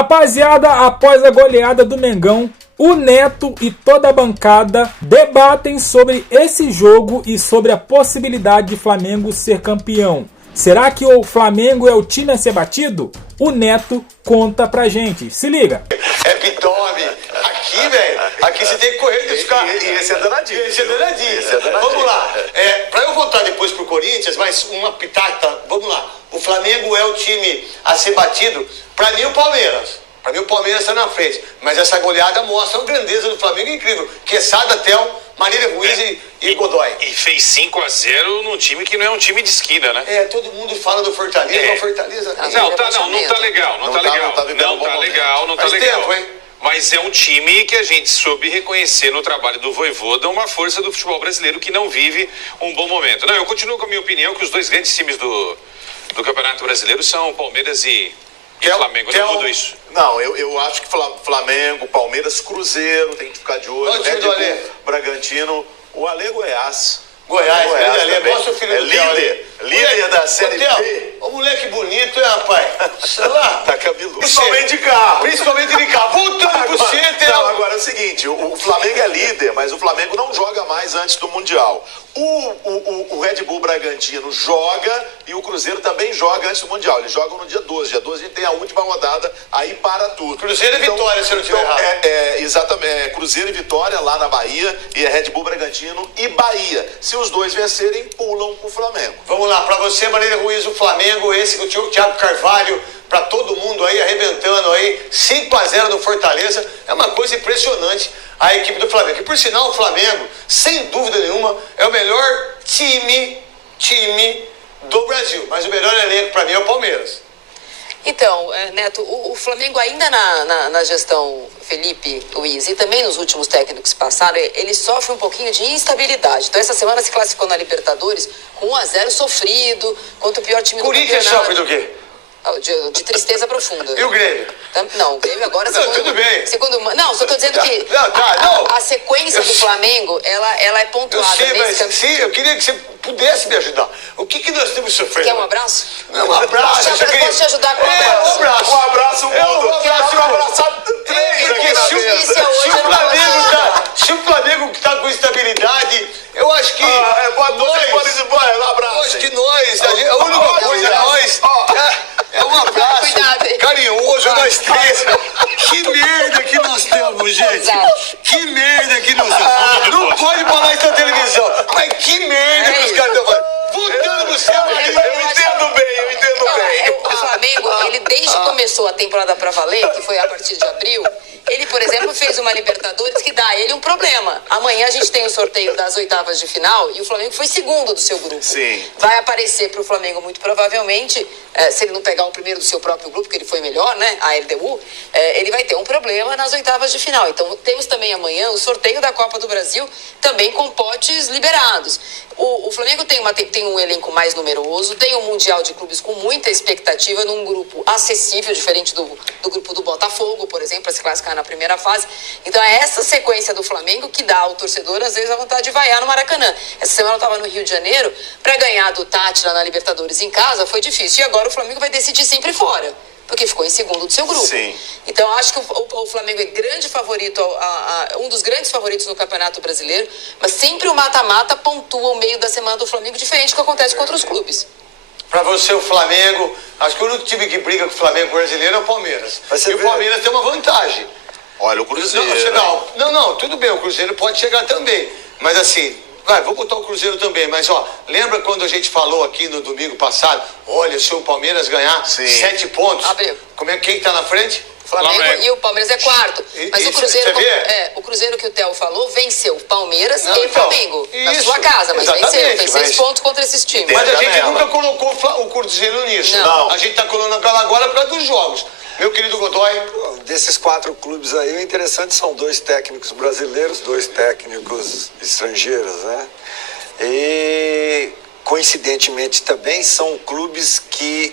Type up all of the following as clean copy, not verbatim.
Rapaziada, após a goleada do Mengão, o Neto e toda a bancada debatem sobre esse jogo e sobre a possibilidade de Flamengo ser campeão. Será que o Flamengo é o time a ser batido? O Neto conta pra gente. Se liga. É Pitome. Aqui, velho. Aqui você tem que correr e ficar. E esse é danadinho. Esse é danadinho. Vamos lá. Pra eu voltar depois pro Corinthians, mas uma pitata. Vamos lá. O Flamengo é o time a ser batido. Pra mim, o Palmeiras. Pra mim, o Palmeiras está na frente. Mas essa goleada mostra a grandeza do Flamengo incrível. Quesada, Tel, Marília Ruiz e Godoy. E fez 5-0 num time que não é um time de esquina, né? Todo mundo fala do Fortaleza, mas Fortaleza... Não tá legal, não tá legal. Não tá legal. Tempo, hein? Mas é um time que a gente soube reconhecer no trabalho do Vojvoda uma força do futebol brasileiro que não vive um bom momento. Não, eu continuo com a minha opinião que os dois grandes times do Campeonato Brasileiro são Palmeiras e Flamengo. Não mudo isso. Não, eu acho que Flamengo, Palmeiras, Cruzeiro, tem que ficar de olho. Olha o time do Alê. Bragantino, o Alê Goiás. Goiás, Alê, mostra o filho do Theo. Líder da Série B. O moleque bonito, rapaz? Sei lá. Tá cabeludo. Principalmente de carro. Voltando pro Center. Não, agora é o seguinte, o Flamengo é líder, mas o Flamengo não joga mais antes do Mundial. O Red Bull Bragantino joga e o Cruzeiro também joga antes do Mundial. Eles jogam no dia 12. Dia 12 a gente tem a última rodada, aí para tudo. Cruzeiro e Vitória, se eu não estiver errado. Exatamente. Cruzeiro e Vitória lá na Bahia e é Red Bull Bragantino e Bahia. Se os dois vencerem, pulam o Flamengo. Vamos lá, pra você, Marília Ruiz, o Flamengo, esse com o Thiago Carvalho, pra todo mundo aí, arrebentando aí, 5-0 no Fortaleza, é uma coisa impressionante a equipe do Flamengo. E por sinal, o Flamengo, sem dúvida nenhuma, é o melhor time do Brasil. Mas o melhor elenco pra mim é o Palmeiras. Então, Neto, o Flamengo ainda na gestão Felipe Luiz e também nos últimos técnicos que passaram, ele sofre um pouquinho de instabilidade. Então essa semana se classificou na Libertadores com 1-0 sofrido, contra o pior time do Corinthians campeonato. sofre do quê? De tristeza profunda. E o Grêmio? Não, o Grêmio agora... Tudo bem. Não, só tô dizendo que a sequência do Flamengo, ela é pontuada. Eu sei, mas sim, eu queria que você pudesse me ajudar. O que nós temos sofrido? Quer um abraço? Não, um abraço. Posso te ajudar com um abraço? Um abraço. Um abraço, mundo. Um abraço. Se o Flamengo tá com estabilidade, eu acho que abraço. Acho que nós, a única coisa é um abraço carinhoso, nós três. Que merda que nós temos, gente. Exato. Que merda que nós temos. Não pode falar isso na televisão, mas que merda que os caras estão falando. Voltando pro céu, Eu entendo bem. O Flamengo, ele desde que começou a temporada pra valer, que foi a partir de abril, ele, por exemplo, fez uma Libertadores que dá a ele um problema. Amanhã a gente tem o sorteio das oitavas de final e o Flamengo foi segundo do seu grupo. Sim. Vai aparecer pro Flamengo muito provavelmente, se ele não pegar o primeiro do seu próprio grupo, que ele foi melhor, né, a LDU, ele vai ter um problema nas oitavas de final. Então temos também amanhã o sorteio da Copa do Brasil, também com potes liberados. O Flamengo tem um elenco mais numeroso, tem um Mundial de Clubes com muita expectativa num grupo acessível, diferente do grupo do Botafogo, por exemplo, para se classificar na primeira fase. Então é essa sequência do Flamengo que dá ao torcedor, às vezes, a vontade de vaiar no Maracanã. Essa semana eu estava no Rio de Janeiro, para ganhar do Tátira na Libertadores em casa foi difícil. E agora o Flamengo vai decidir sempre fora, porque ficou em segundo do seu grupo. Sim. Então, acho que o Flamengo é grande favorito, um dos grandes favoritos no Campeonato Brasileiro, mas sempre o mata-mata pontua o meio da semana do Flamengo, diferente do que acontece com outros clubes. Pra você, o Flamengo, acho que o único time que briga com o Flamengo brasileiro é o Palmeiras. E o Palmeiras tem uma vantagem. Olha, o Cruzeiro. Não, tudo bem, o Cruzeiro pode chegar também. Mas assim, vou botar o Cruzeiro também. Mas lembra quando a gente falou aqui no domingo passado? Olha, se o Palmeiras ganhar 7 pontos, Abriu. Quem tá na frente? Flamengo e o Palmeiras é quarto. Mas o Cruzeiro, o Cruzeiro que o Theo falou, venceu o Palmeiras e o Flamengo. Na sua casa, mas venceu. Tem 6 pontos contra esses times. Mas a gente nunca colocou o Cruzeiro nisso. Não. A gente tá colocando ela agora por causa dos jogos. Meu querido Godoy. Desses 4 clubes aí, o interessante são 2 técnicos brasileiros, 2 técnicos estrangeiros, né? E, coincidentemente também, são clubes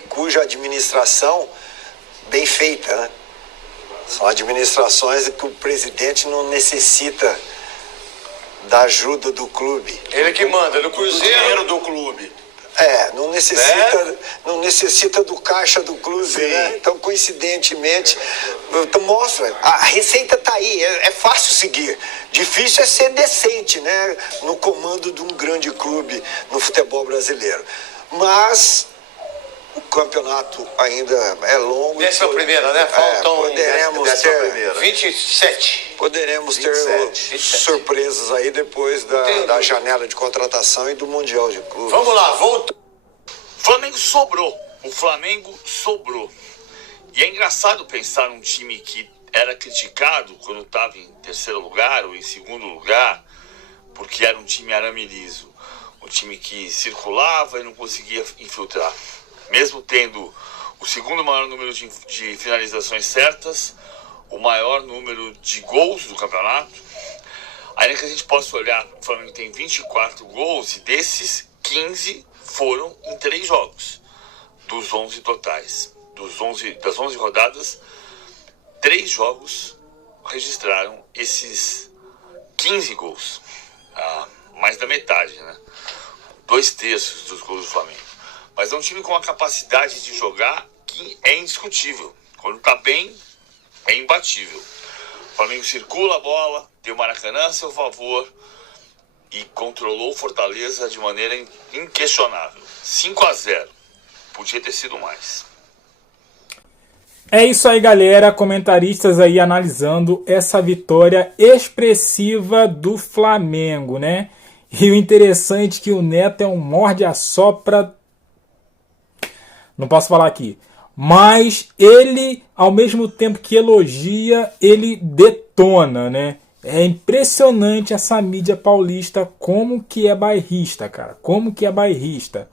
cuja administração bem feita, né? São administrações que o presidente não necessita da ajuda do clube. Ele que manda, do Cruzeiro. Do clube. Não necessita do caixa do clube, né? Então, coincidentemente, então mostra, a receita tá aí, é fácil seguir. Difícil é ser decente, né? No comando de um grande clube no futebol brasileiro. Mas o campeonato ainda é longo. 11ª, né? Faltam poderemos ter 27. Poderemos ter 27 surpresas aí depois da janela de contratação e do Mundial de Clubes. Vamos lá, volta. O Flamengo sobrou. O Flamengo sobrou. E é engraçado pensar num time que era criticado quando estava em terceiro lugar ou em segundo lugar, porque era um time arame liso. Um time que circulava e não conseguia infiltrar. Mesmo tendo o segundo maior número de finalizações certas, o maior número de gols do campeonato, ainda que a gente possa olhar, o Flamengo tem 24 gols e desses 15 foram em 3 jogos, dos 11 totais. Das 11 rodadas, 3 jogos registraram esses 15 gols, mais da metade, né? 2/3 dos gols do Flamengo. Mas é um time com uma capacidade de jogar que é indiscutível. Quando está bem, é imbatível. O Flamengo circula a bola, tem o Maracanã a seu favor e controlou o Fortaleza de maneira inquestionável. 5-0. Podia ter sido mais. É isso aí, galera. Comentaristas aí analisando essa vitória expressiva do Flamengo, né? E o interessante é que o Neto é um morde-a-sopra. Não posso falar aqui. Mas ele, ao mesmo tempo que elogia, ele detona, né? É impressionante essa mídia paulista, como que é bairrista, cara. Como que é bairrista.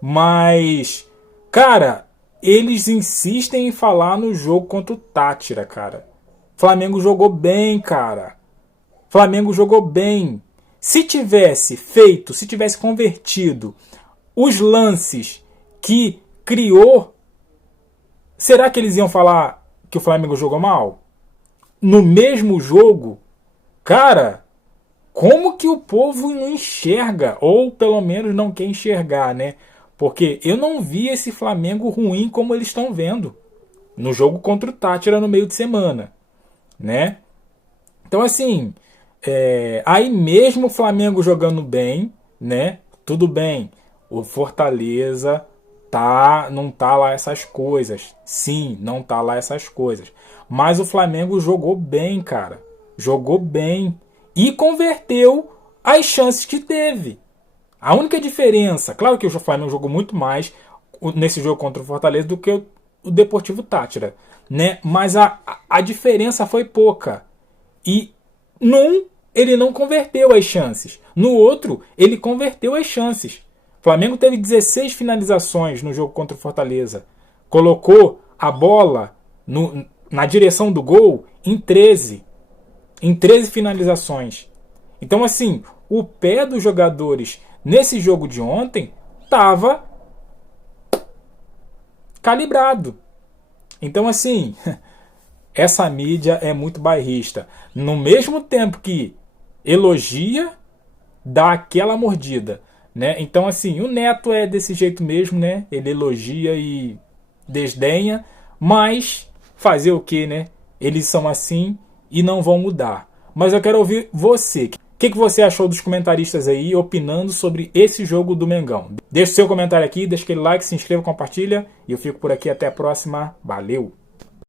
Mas, cara, eles insistem em falar no jogo contra o Tátira, cara. Flamengo jogou bem, cara. Flamengo jogou bem. Se tivesse convertido os lances que criou, será que eles iam falar que o Flamengo jogou mal? No mesmo jogo, cara, como que o povo não enxerga? Ou pelo menos não quer enxergar, né? Porque eu não vi esse Flamengo ruim como eles estão vendo no jogo contra o Tátira no meio de semana, né? Então assim, aí mesmo o Flamengo jogando bem, né? Tudo bem, o Fortaleza não tá lá essas coisas. Sim, não tá lá essas coisas. Mas o Flamengo jogou bem, cara. Jogou bem. E converteu as chances que teve. A única diferença, claro que o Flamengo jogou muito mais nesse jogo contra o Fortaleza do que o Deportivo Tátira, né? Mas a diferença foi pouca. E num, ele não converteu as chances. No outro, ele converteu as chances. O Flamengo teve 16 finalizações no jogo contra o Fortaleza. Colocou a bola na direção do gol em 13. Em 13 finalizações. Então, assim, o pé dos jogadores nesse jogo de ontem estava calibrado. Então, assim, essa mídia é muito bairrista. No mesmo tempo que elogia, dá aquela mordida, né? Então, assim, o Neto é desse jeito mesmo, né? Ele elogia e desdenha, mas fazer o quê, né? Eles são assim e não vão mudar. Mas eu quero ouvir você. O que você achou dos comentaristas aí opinando sobre esse jogo do Mengão? Deixe seu comentário aqui, deixa aquele like, se inscreva, compartilha. E eu fico por aqui. Até a próxima. Valeu!